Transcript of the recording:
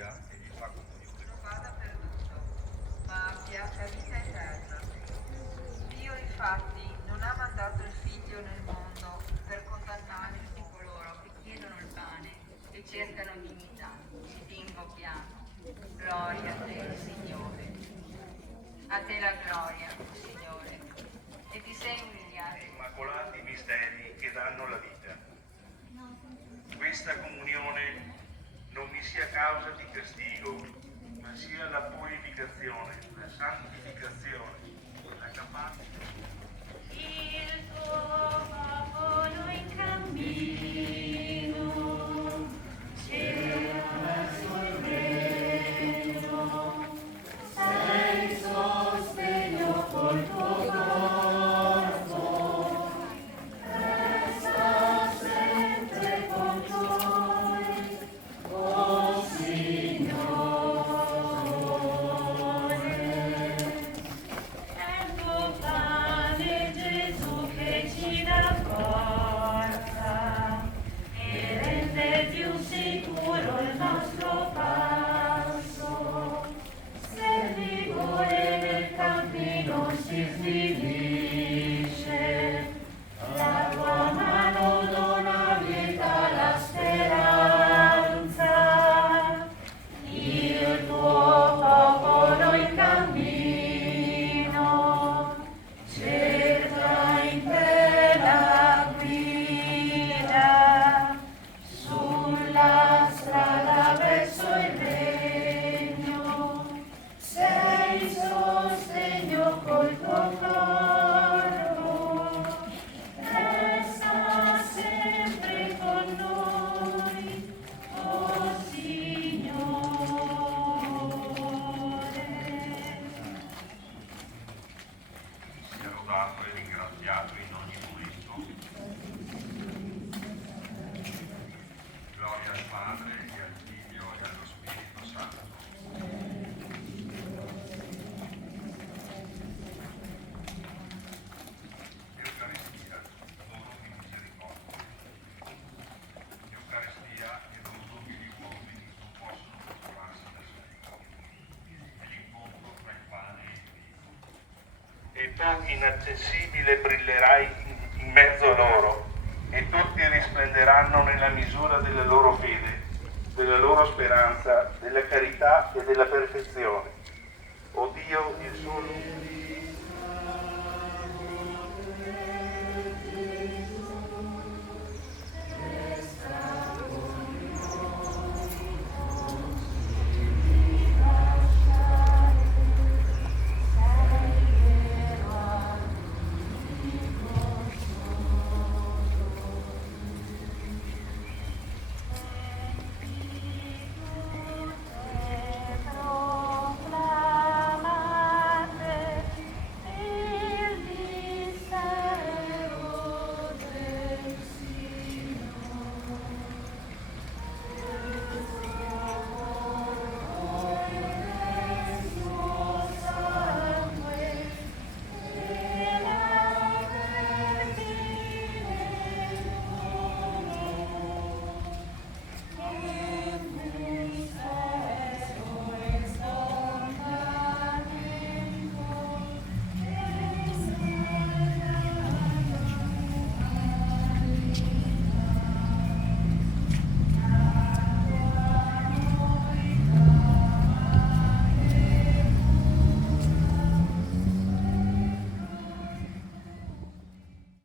gioia e gli fa comunione. Non vada perduto, ma abbia la vita eterna. Dio infatti non ha mandato il Figlio nel mondo per condannare tutti coloro che chiedono il pane e cercano dignità. Ci tengo piano. Gloria a te, Signore. A te la gloria, Signore. E ti sei umiliato. Immacolati misteri che danno la vita. Questa comunione non mi sia causa di castigo, ma sia la purificazione, la santificazione, la capacità. Il tuo popolo in cammino, cerca verso il regno, sei sostegno col tuo corpo, resta sempre con noi, oh Signore. È il tuo pane, Gesù, che ci dà forza e rende più sicuro il nostro passo. Se il vigore del cammino si svilisce, la tua mano dona vita alla speranza. Il tuo popolo in cammino cerca in te la guida sulla strada verso il regno. Sei sostegno col tuo corpo, resta sempre con noi, oh Signore. Sia lodato e ringraziato in ogni momento. Gloria al Padre, e al Figlio, e allo Spirito Santo. Eucaristia, dono di misericordia. Eucaristia è dono che gli uomini non possono procurarsi da soli. È l'incontro tra il pane e il vino. E tu, inaccessibile, brillerai in mezzo a loro, e tutti risplenderanno nella misura della loro fede, della loro speranza, della carità e della perfezione. O Dio, il solo